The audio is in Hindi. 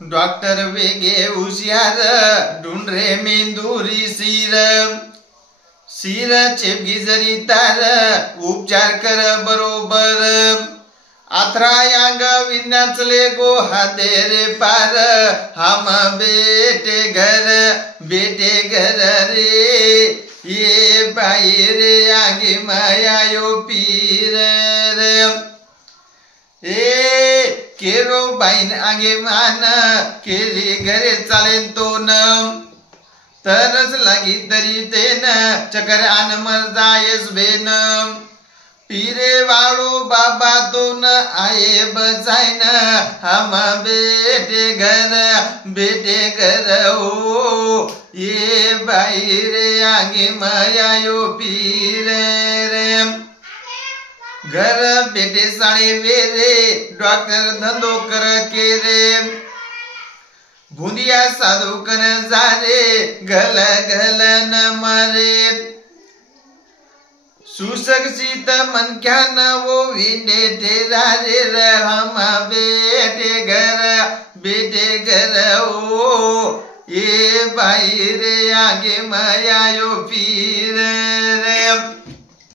डॉक्टर वेगे हुशियार ढूंढ रे मेंदुरी सिर चेपगी जरी तार उपचार कर बरोबर अथरायांग विनाचले गो हाते रे पार हम बेटे घर रे ये बाई रे आगे माया यो पीर रे ए केरो बाईन आगे मान केरी घरे चालेन तो न तरस लागी तरी तेन चकर आन मर जायस बेन पीरे वाळू बाबा तो न आये बचाइन हम बेटे घर हो ये बाई रे आगे माया यो पीर रे घर बेटे साड़े वेरे डॉक्टर धंधो कर के रे भूंदिया साधु कर जारे गल न मरे सुसक सीत मन क्या न वो विंडे तेरा रे हम बेटे घर हो ये बाई रे आगे माया यो पीर